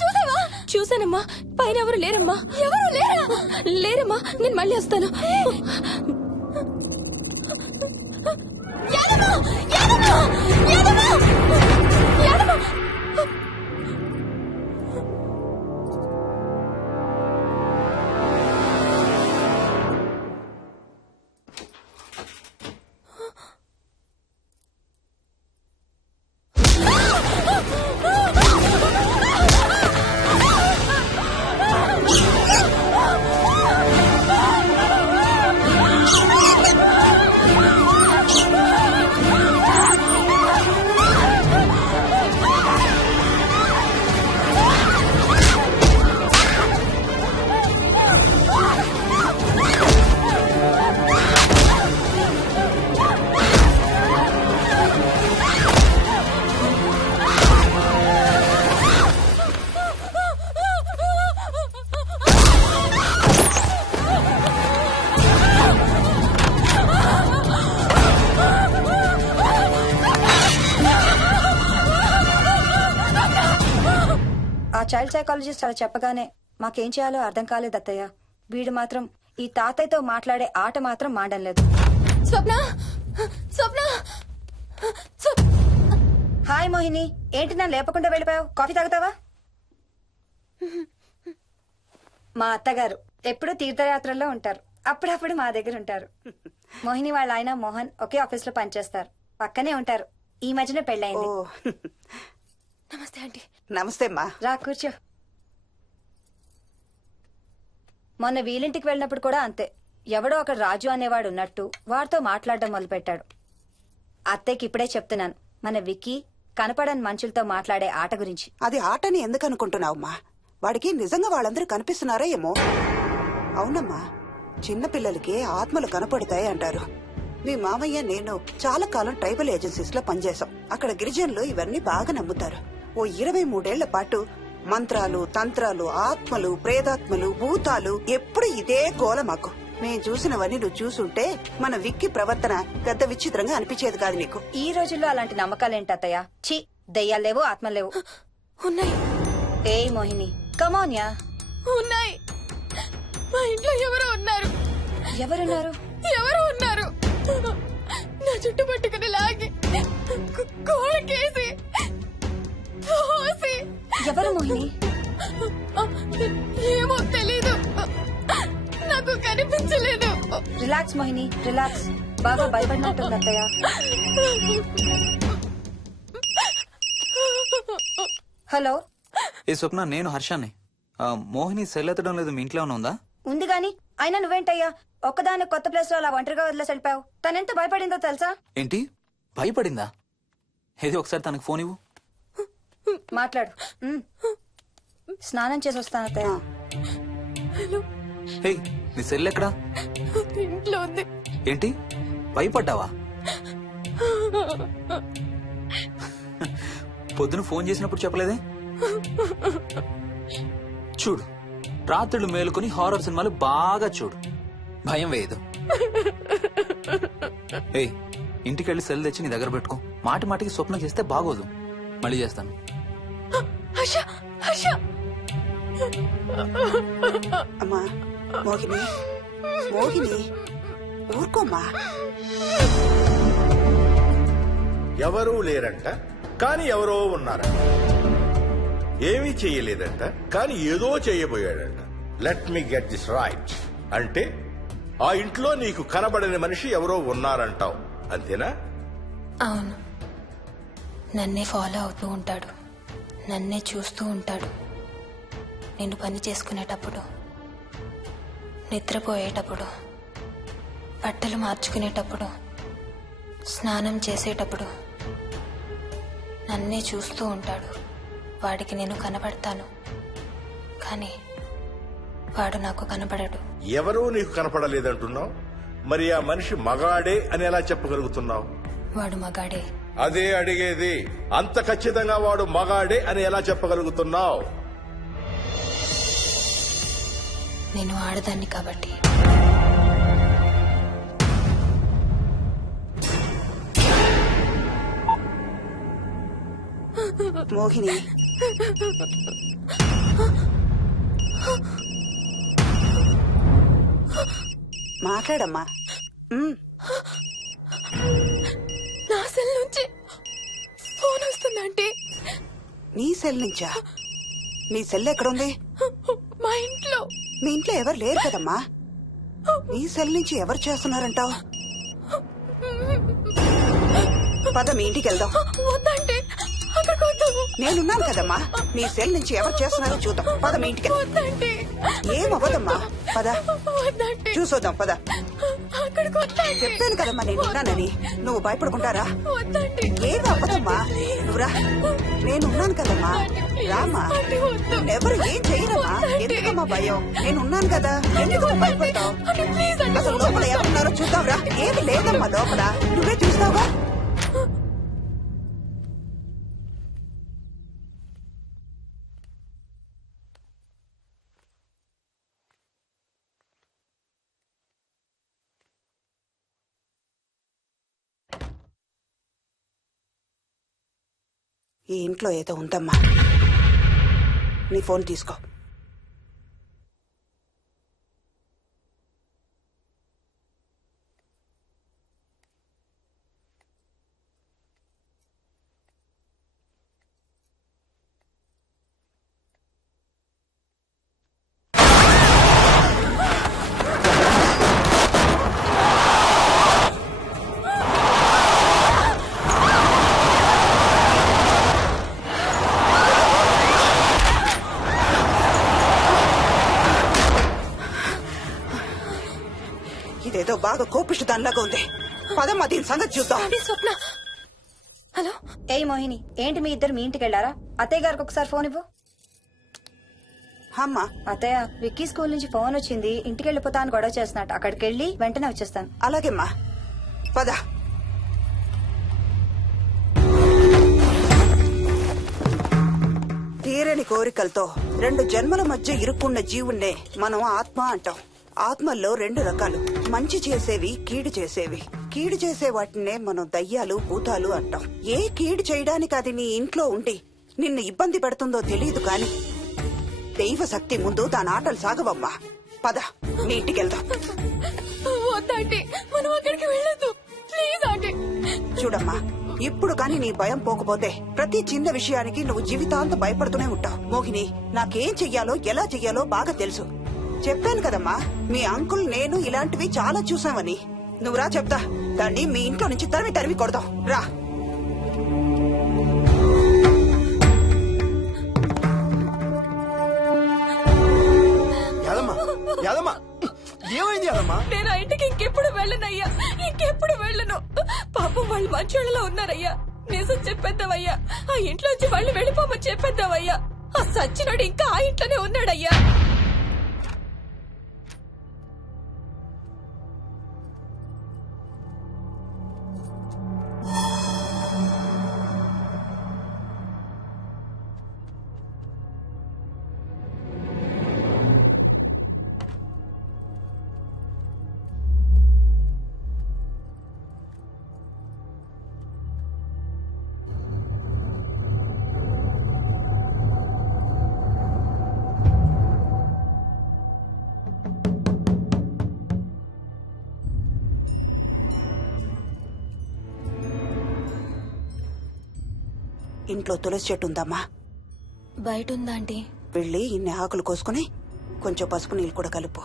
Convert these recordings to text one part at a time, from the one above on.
చూసావా? చూసానమ్మా. పైన ఎవరు లేరమ్మా. ఎవరు లేరా? లేరమ్మా. నేను మళ్ళీ వస్తాను. చైల్డ్ సైకాలజిస్ట్ అలా చెప్పగానే మాకేం చేయాలో అర్థం కాలేదు అత్తయ్య. వీడు మాత్రం ఈ తాతయ్యతో మాట్లాడే ఆట మాత్రం మాడం లేదు. స్వప్న, స్వప్న. హాయ్ మోహిని, ఏంటి నన్ను లేపకుండా వెళ్ళిపోయావు? కాఫీ తాగుతావా? మా అత్తగారు ఎప్పుడు తీర్థయాత్రల్లో ఉంటారు, అప్పుడప్పుడు మా దగ్గర ఉంటారు. మోహిని వాళ్ళ ఆయన మోహన్ ఒకే ఆఫీస్ లో పనిచేస్తారు, పక్కనే ఉంటారు. ఈ మధ్యన పెళ్ళైంది. నమస్తే ఆంటీ. నమస్తే అమ్మా. రా కూర్చో. మొన్న వీలింటికి వెళ్ళినప్పుడు కూడా అంతే. ఎవడో ఒక రాజు అనేవాడు ఉన్నట్టు వాడితో మాట్లాడడం మొదలుపెట్టాడు. అత్తయ్యకి ఇప్పుడే చెప్తున్నాను, మన విక్కీ కనపడని మనుషులతో మాట్లాడే ఆట గురించి. అది ఆటని ఎందుకు అనుకుంటున్నావమ్మా? వాడికి నిజంగా వాళ్ళందరూ కనిపిస్తున్నారా ఏమో. అవునమ్మా, చిన్నపిల్లలకి ఆత్మలు కనపడతాయి అంటారు. మీ మామయ్య నేను చాలా కాలం ట్రైబల్ ఏజెన్సీస్ లో పనిచేశాం. అక్కడ గిరిజనులు ఇవన్నీ బాగా నమ్ముతారు. ఓ 23 ఏళ్ల పాటు మంత్రాలు, తంత్రాలు, ఆత్మలు, ప్రేతాత్మలు, భూతాలు, ఎప్పుడు ఇదే గోల మాకు. మేం చూసినవన్నీ నువ్వు చూసుంటే మన విక్కీ ప్రవర్తన పెద్ద విచిత్రంగా అనిపించేది కాదు నీకు. ఈ రోజుల్లో అలాంటి నమ్మకాలేంటి అత్తయ్య? ఛీ, దెయ్యాలేవు, ఆత్మలేవు. ఉన్నాయి. ఏయ్ మోహిని, కమోన్యా. ఉన్నాయి. మా ఇంట్లో ఎవరో ఉన్నారు. ఎవరున్నారు? ఎవరు ఉన్నారు? నా చుట్టు పట్టుకుని లాగి కోళ్ళకేసి తోసి. ఎవరు మోహిని? ఏమో తెలీదు, నాకు కనిపించలేదు. Relax Mohini, relax. బాగా భయపడినట్టుంది అత్తయ్య. హలో. ఏ స్వప్న, నేను హర్షాన్ని. మోహిని సెల్ ఎత్తడం లేదు, మీ ఇంట్లో ఉందా? ఉంది గాని, అయినా నువ్వేంటయ్యా ఒక్కదాని కొత్త ప్లేస్ లో అలా ఒంటరిగా వదిలేసి వెళ్ళిపోయావు? తనెంత భయపడిందో తెలుసా? ఏంటి, భయపడిందా? ఏది ఒకసారి తనకు ఫోన్ ఇవ్వు. మాట్లాడు. స్నానం చేసి వస్తాను అత్తయ్య. హే, నీ సెల్ ఎక్కడా? ఇంట్లో ఉంది. ఏంటి, భయపడ్డావా? పొద్దున ఫోన్ చేసినప్పుడు చెప్పలేదే? చూడు, రాత్రులు మేలుకొని హారర్ సినిమాలు బాగా చూడు, భయం వేయదు. ఏయ్, ఇంటికెళ్ళి సెల్ తెచ్చి నీ దగ్గర పెట్టుకో. మాటి మాటికి స్వప్నం చేస్తే బాగోదు. మళ్ళీ చేస్తాను. అమ్మా మోహిని, మోహిని ఊరుకోమ్మా. ఎవరూ లేరంట, కానీ ఎవరో ఉన్నారంట. ఏమీ చెయ్యలేదంట, కానీ ఏదో చెయ్యబోయాడంట. Let me get this right. అంటే ఆ ఇంట్లో నీకు కనబడని మనిషి ఎవరో ఉన్నారంటావు, అంతేనా? అవును, నన్నే ఫాలో అవుతూ ఉంటాడు, నన్నే చూస్తూ ఉంటాడు. నేను పని చేసుకునేటప్పుడు, నిద్రపోయేటప్పుడు, బట్టలు మార్చుకునేటప్పుడు, స్నానం చేసేటప్పుడు నన్నే చూస్తూ ఉంటాడు. వాడికి నేను కనపడతాను, కానీ వాడు నాకు కనపడడు. ఎవరూ నీకు కనపడలేదంటున్నావు, మరి ఆ మనిషి మగాడే అని ఎలా చెప్పగలుగుతున్నావు? వాడు మగాడే. అదే అడిగేది, అంత ఖచ్చితంగా వాడు మగాడే అని ఎలా చెప్పగలుగుతున్నావు? నేను ఆడదాన్ని కాబట్టి. మోహిని, మాట్లాడమ్మా. నా సెల్ నుంచి ఫోన్ వస్తుందంటే నీ సెల్ నుంచా? నీ సెల్ ఎక్కడుంది? మా ఇంట్లో. మీ ఇంట్లో ఎవరు లేరు కదమ్మా. నీ సెల్ నుంచి ఎవరు చేస్తున్నారంటావు? పద మీ ఇంటికి వెళ్దాం. వద్దంటే అక్కడికి వద్దాము. నేనున్నాను కదమ్మా. నీ సెల్ నుంచి ఎవరు చేస్తున్నారో చూద్దాం. పద మీ ఇంటికి. వద్దంటే ఏమవ్వదమ్మా, పద వద్దంటే చూసొద్దాం. పద. అక్కడికి వద్దంటే చెప్పాను కదమ్మా నేనున్నానని. నువ్వు భయపడుకుంటారా? వద్దంటే ఏం అవ్వదమ్మా, నువ్వురా. నేనున్నాను కదమ్మా, రామా. ఎవరు ఏం చేయరమ్మా. ఎందుకమ్మా భయం? నేనున్నాను కదా, ఎందుకు భయపడతావు? అసలు లోపల ఎవరున్నారో చూద్దాంరా. ఏమి లేదమ్మా లోపల, నువ్వే చూస్తావా? ఈ ఇంట్లో ఏదో ఉందమ్మా. నీ ఫోన్ తీసుకో. ఇదేదో బాగా కోపిష్టి దానిలాగా ఉంది. పదమ్మా దీని సంగతి చూద్దాం. స్వప్న. హలో. ఏయ్ మోహిని, ఏంటి మీ ఇద్దరు మీ ఇంటికి వెళ్లారా? అత్తయ్య గారికి ఒకసారి ఫోన్ ఇవ్వు. అమ్మా. అత్తయ్య, విక్కీ స్కూల్ నుంచి ఫోన్ వచ్చింది. ఇంటికి వెళ్ళిపోతా అని గొడవ చేస్తున్నట్టు. అక్కడికి వెళ్ళి వెంటనే వచ్చేస్తాను. అలాగేమ్మా, పద. తీరని కోరికలతో 2 జన్మల మధ్య ఇరుక్కున్న జీవుణ్ణే మనం ఆత్మ అంటాం. ఆత్మల్లో 2 రకాలు, మంచి చేసేవి, కీడు చేసేవి. కీడు చేసే వాటినే మనం దయ్యాలు, భూతాలు అంటాం. ఏ కీడు చేయడానికి అది నీ ఇంట్లో ఉండి నిన్ను ఇబ్బంది పెడుతుందో తెలియదు కాని దైవ శక్తి ముందు దాని ఆటలు సాగవమ్మా. పద నీ ఇంటికి వెళ్దాం. వద్దంటే మనం అక్కడికి వెళ్ళొద్దు. ప్లీజ్ అంటే. చూడమ్మా, ఇప్పుడు కాని నీ భయం పోకపోతే ప్రతి చిన్న విషయానికి నువ్వు జీవితాంతం భయపడుతూనే ఉంటావు. మోహిని, నాకేం చెయ్యాలో ఎలా చెయ్యాలో బాగా తెలుసు. చెప్పాను కదమ్మా, మీ అంకుల్ నేను ఇలాంటివి చాలా చూసామని. నువ్వు రా చెప్తా. దాన్ని మీ ఇంట్లో నుంచి తరిమి కొడదాం. రా. యాదమ్మా, ఏమైంది యాదమ్మా? నేను ఆ ఇంటికి ఇంకెప్పుడు వెళ్ళనయ్యా. ఇంకెప్పుడు వెళ్ళను. పాపం వాళ్ళు మంచోళ్ళలో ఉన్నారయ్యా. నిజం చెప్పేద్దామయ్యా. ఆ ఇంట్లోంచి వాళ్ళు వెళ్ళిపోమని చెప్పేద్దామయ్యా. ఆ సచ్చినోడు ఇంకా ఆ ఇంట్లోనే ఉన్నాడయ్యా. ఇంట్లో తులసి చెట్టు ఉందమ్మా. బయట ఉందా ఆంటీ? వెళ్ళి ఇన్ని ఆకులు కోసుకుని కొంచెం పసుపు నీళ్ళు కూడా కలుపు.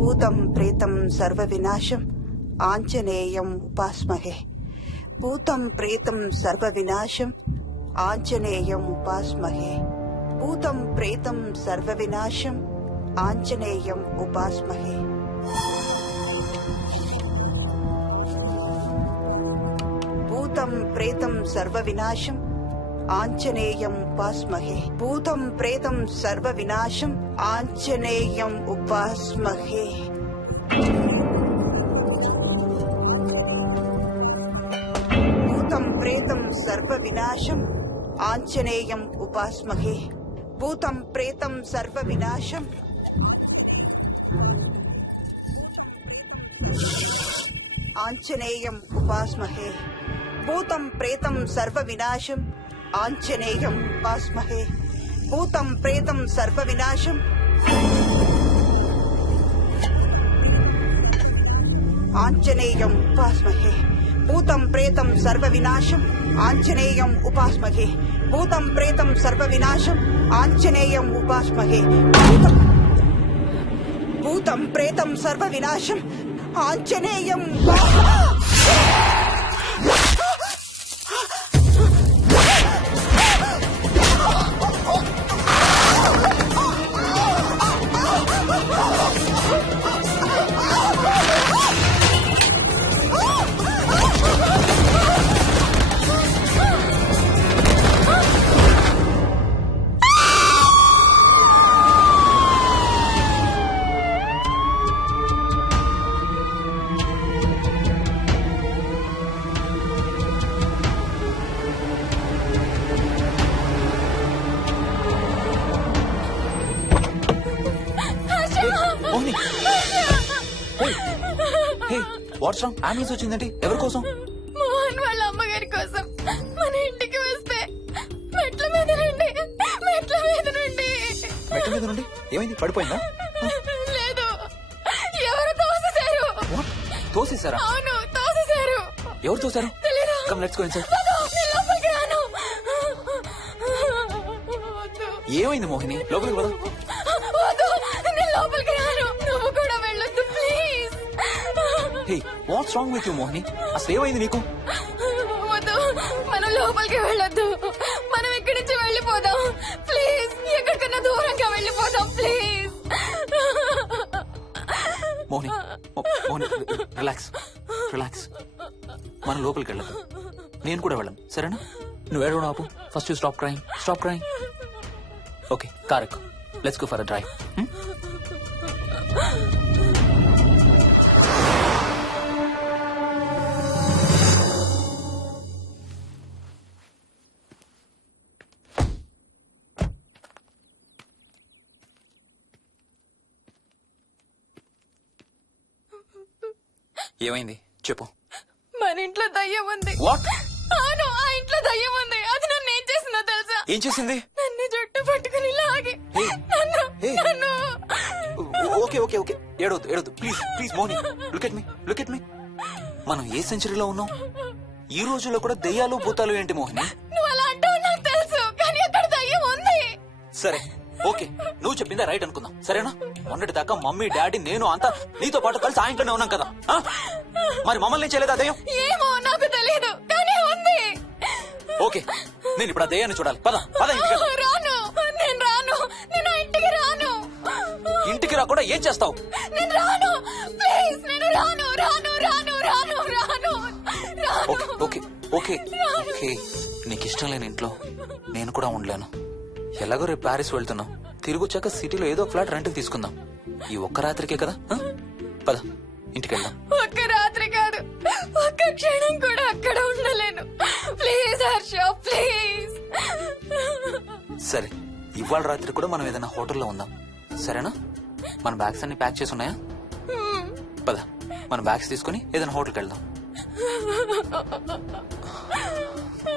భూతం ప్రేతం సర్వ వినాశం ఆంజనేయం ఉపాస్మహే. భూతం ప్రేతం సర్వ వినాశం ఆంజనేయం ఉపాస్మహే భూతం ప్రేతం సర్వ వినాశం ఆంజనేయం ఉపాస్మహే భూతం ప్రేతం సర్వ వినాశం ఆంజనేయం ఉపాస్మహే భూతం ప్రేతం సర్వ వినాశం ఆంజనేయం ఉపాస్మహే భూతం ప్రేతం సర్వ వినాశం ఆంజనేయం ఉపాస్మహే భూతం ప్రేతం సర్వ వినాశం ఆంజనేయం ఉపాస్మహే భూతం ప్రేతం సర్వ వినాశం ఆంజనేయం ఉపాస్మహే భూతం ప్రేతం సర్వ వినాశం ఆంజనేయం ఉపాస్మహే భూతం ప్రేతం సర్వ వినాశం ఆంజనేయం ఉపాస్మహే భూతం ప్రేతం సర్వ వినాశం ఆంజనేయం ఉపాస్మహే భూతం ప్రేతం సర్వ వినాశం ఆంజనేయం మోహిని హే వాట్స్ రాంగ్ అంబులెన్స్ వచ్చిందండి ఎవరి కోసం మోహన్ వాళ్ళ అమ్మగారి కోసం మన ఇంటికి వస్తే మెట్ల మీద నుండి మెట్ల మీద నుండి ఏమైంది పడిపోయిందా లేదు ఎవరు తోసేశారు వాట్ తోసేసారా అవును తోసేశారు ఎవరు తోసారు తెలీదు. కమ్ లెట్స్ గో ఇన్సైడ్ నేను లోపలికి రాను వద్దు. ఏమైంది మోహిని లోపలికి పద వద్దు. నేను లోపలికి రాను నువ్వు కూడా వెళ్ళొద్దు please hey what's wrong with you Mohini అసలు ఏమైంది నీకు వద్దు మనం లోపలికి వెళ్ళొద్దు మనం ఇక్కడి నుంచి వెళ్ళిపోదాం ప్లీజ్ ఎక్కడికన్నా దూరంగా వెళ్ళిపోదాం please Mohini Mohini relax relax మనం లోపలికి వెళ్ళదు నేను కూడా వెళ్ళను సరేనా నువ్వు ఏడవడం ఆపు first you stop crying okay car ఎక్కు let's go for a drive ఏమైంది చెప్పు మన ఇంట్లో దయ్యం ఉంది వాట్ అవును ఆ ఇంట్లో దయ్యం ఉంది అది నన్ను ఏం చేసిందో తెలుసా ఏం చేసింది నన్ను జుట్టు పట్టుకుని లాగి Hey. నన్ను Hey. నన్ను ఓకే ఏడవద్దు please Moni look at me మనం ఏ సెంచరీలో ఉన్నాం ఈ రోజుల్లో కూడా దెయ్యాలు భూతాలు ఏంటి మోహిని నువ్వు అలా అంటావు నాకు తెలుసు కానీ అక్కడ దయ్యం ఉంది సరే ఓకే నువ్వు చెప్పిందే రైట్ అనుకుందాం సరేనా మొన్నటి దాకా మమ్మీ డాడీ నేను అంతా నీతో పాటు కలిసి ఆ ఇంట్లోనే ఉన్నాం కదా ఆ? మరి మమ్మల్ని ఏం చేయలేదా దెయ్యం ఏమో నాకు తెలియదు కానీ ఉంది ఓకే నేను ఇప్పుడు ఆ దెయ్యాన్ని చూడాలి పద ఇంటికి వెళ్దాం. రాను నేను రాను నేను ఆ ఇంటికి రాను ఇంటికి రాకుండా ఏం చేస్తావు నేను రాను ప్లీజ్ నేను రాను రాను రాను రాను రాను రాను ఓకే నీకు ఇష్టం లేని ఇంట్లో నేను కూడా ఉండలేను ఎలాగో రేపు ప్యారిస్ వెళ్తున్నాం తిరిగి వచ్చాక సిటీలో ఏదో ఫ్లాట్ రెంట్కి తీసుకుందాం ఈ ఒక్క రాత్రికే కదా ఆ? పద ఇంటికి వెళ్దాం ఒక్క రాత్రి కాదు ఒక్క క్షణం కూడా అక్కడ ఉండలేను ప్లీజ్ హర్ష ప్లీజ్ సరే ఇవాళ రాత్రి కూడా మనం ఏదైనా హోటల్లో ఉందాం సరేనా మన బ్యాగ్స్ అన్ని ప్యాక్ చేసి ఉన్నాయా పద మన బ్యాగ్స్ తీసుకుని ఏదైనా హోటల్కి వెళ్దాం